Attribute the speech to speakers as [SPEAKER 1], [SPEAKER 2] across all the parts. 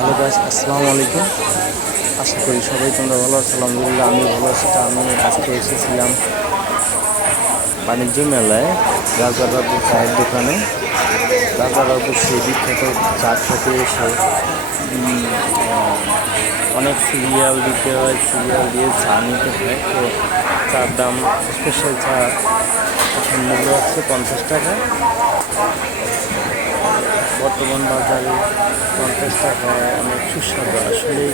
[SPEAKER 1] Hello guys আসসালামু আলাইকুম। আশা করি সবাই তোমরা ভালো আছো, আলহামদুলিল্লাহ আমি ভালো আছি। তা আমি আজকে এসেছিলাম বাণিজ্য মেলায় রাজাবাবু চায়ের দোকানে। রাজাবাবু সেই বিখ্যাত চা খেতে এসে অনেক সিরিয়াল দিতে হয়, সিরিয়াল দিয়ে চা নিতে হয়। তো চার দাম স্পেশাল চা মূল্য হচ্ছে পঞ্চাশ টাকা। বর্তমান বাজারে পঞ্চাশ টাকায় অনেক সুস্বাদু। আসলে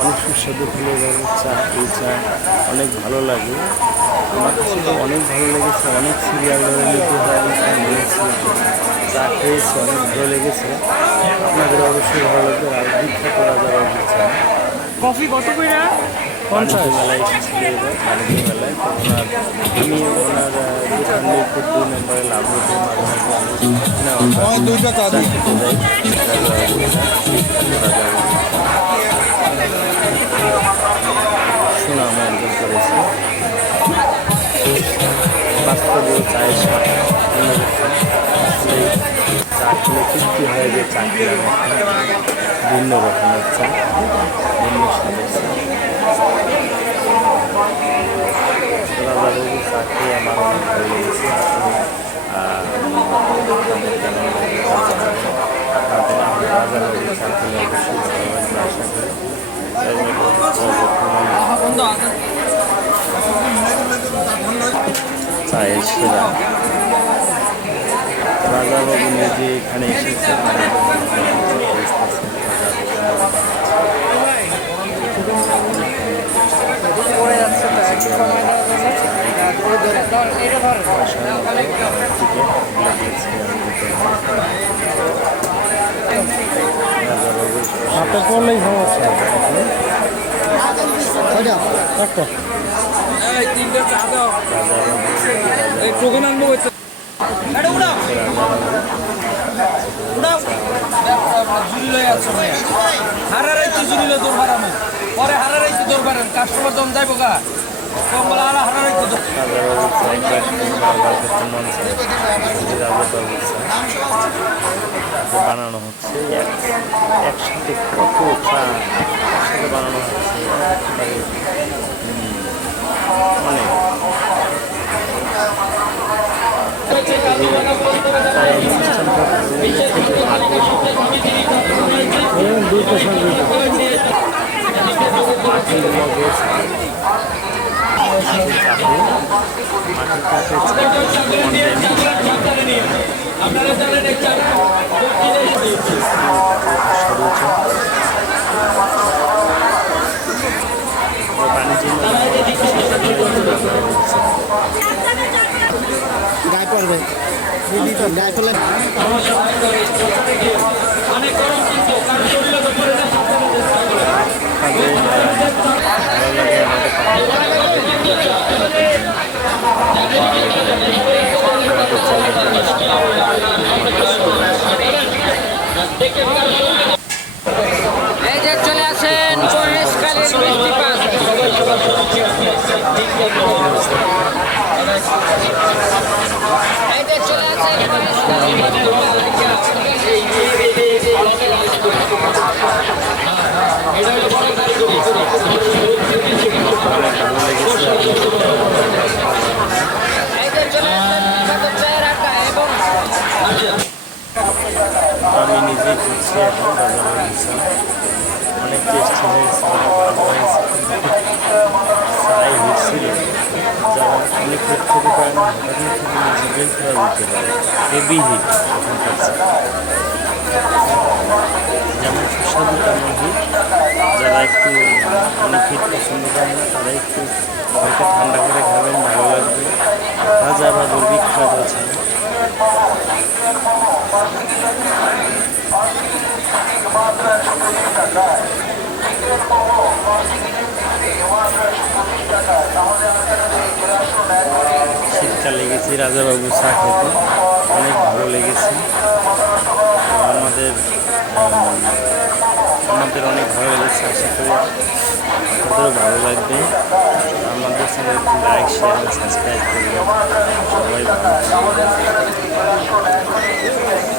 [SPEAKER 1] অনেক সুস্বাদু ফ্লেভারের চা, এই চা অনেক ভালো লাগে। আমার কাছে তো অনেক ভালো লেগেছে, অনেক সিরিয়াল ধরে নিতে হয় নিয়েছি চা খেয়েছি, অনেক ভালো লেগেছে। আপনাদের অবশ্যই ভালো লাগবে, আর বিখ্যাত রাজা বাবুর চা
[SPEAKER 2] কফি কত কইরা
[SPEAKER 1] বাণিজ্য মেলায় এসেছিল এবার বাণিজ্য মেলায় তো ওনার আমি ওনার দোকানে খুব দুই নম্বরে লাভ হতে মাঝে মাঝে। সুনাম অর্জন করেছে বাস্তবে চায়ের স্বাদ চা খেলে তৃপ্তি হয় যে চা খেলাম ভিন্ন রকমের চা ভিন্ন স্বাদের চা রাজাবাবুর চা খেয়ে আমার অনেক ভালো লেগেছে আসলে আহ, আপনাদের কেমন লাগে রাজাবাবু? আপনাদের চা খেলে অবশ্যই আশা করি চায়ের নিজে এখানে এসেছে
[SPEAKER 2] পড়ে যাচ্ছে তো একটু সময় দেওয়া যাবে ধর এটা ধর
[SPEAKER 1] আপনার করলেই সমস্যা। একটা।
[SPEAKER 2] এই তিনটা চা দাও। এই টোকেন আনব হইতে এটা উড়াও উড়াও জুড়ি লয়ে আছো ভাই হারারাই তো জুড়ি লয়ে পরে হারা তো দৌড় বাড়ান কাস্টমার দম যাইব গা।
[SPEAKER 1] মন বানানো হচ্ছে এক- একসাথে কত চা একসাথে বানানো হচ্ছে একেবারে অনেক দুইটা সঙ্গে
[SPEAKER 3] গায়ে পড়বে গায়ে পড়লে
[SPEAKER 2] এই যে চলে আসেন মহেশখালীর মিষ্টি পান এই যে চলে আসেন মহেশখালীর মিষ্টি এই যে চলে আসেন বিখ্যাত চায়ের আড্ডা এবং
[SPEAKER 1] নিজেই করছি এখন বাজারে দিচ্ছি অনেক টেস্টি হয়েছে অনেক ভালো হয়েছে। চাই হয়েছিল যারা অনেক হিট খেতে পারে না হঠাৎ থেকে নিজে বের করা দিতে পারে হেভি হিট এখানকার চা। যেমন সুস্বাদু তেমন হিট যারা একটু অনেক হিট পছন্দ করেন তারা একটু হালকা ঠান্ডা করে খাবেন, ভালো লাগবে। ভাজা বা দুর্বিখ্যাত আছে শীতকালে লেগেছি রাজাবাবু চা খেতে। অনেক ভালো লেগেছে। আমাদের আমাদের অনেক ভালো লেগেছে, আশা করি আপনাদেরও ভালো লাগবে। আমাদের চ্যানেল লাইক শেয়ার সাবস্ক্রাইব করবেন। সবাই ভালো